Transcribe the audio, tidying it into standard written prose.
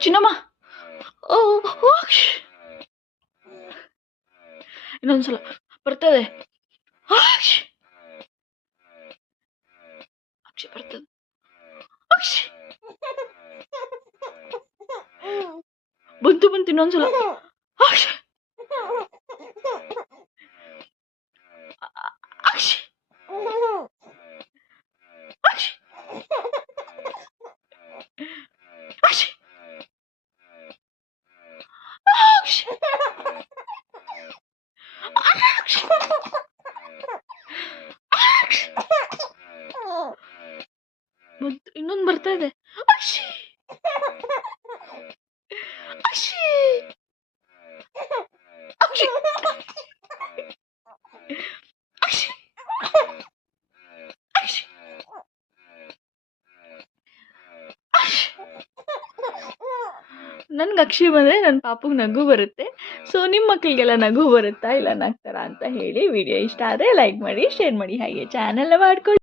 ಚಿನ್ನಮ್ಮ. ಓ ವಾಕ್ಷ್. ಇನ್ನೊಂದ್ಸಲ ಬರ್ತದೆ. ವಾಕ್ಷ್. ಅಕ್ಷಿ ಬರ್ತದೆ. ವಾಕ್ಷ್. ಬಂತು ಇನ್ನೊಂದ್ಸಲ. ವಾಕ್ಷ್. ಅಕ್ಷಿ. ಅಕ್ಷಿ. ಅಕ್ಷಿ. ಅಕ್ಷಿ. ಇನ್ನೊಂದು ಬರ್ತಾ ಇದೆ. ಅಕ್ಷಿ. ಅಕ್ಷಿ. ಅಕ್ಷಿ. ಅಕ್ಷಿ. ಅಕ್ಷಿ. ನನ್ಗೆ ಅಕ್ಷಿ ಬಂದರೆ ನನ್ನ ಪಾಪಗೆ ನಗು ಬರುತ್ತೆ. ಸೊ ನಿಮ್ಮ ಮಕ್ಕಳಿಗೆಲ್ಲ ನಗು ಬರುತ್ತಾ ಇಲ್ಲ ನಗ್ತಾರಾ ಅಂತ ಹೇಳಿ. ವಿಡಿಯೋ ಇಷ್ಟ ಆದರೆ ಲೈಕ್ ಮಾಡಿ, ಶೇರ್ ಮಾಡಿ, ಹಾಗೆ ಚಾನೆಲ್ ಮಾಡ್ಕೊಳ್ಳಿ.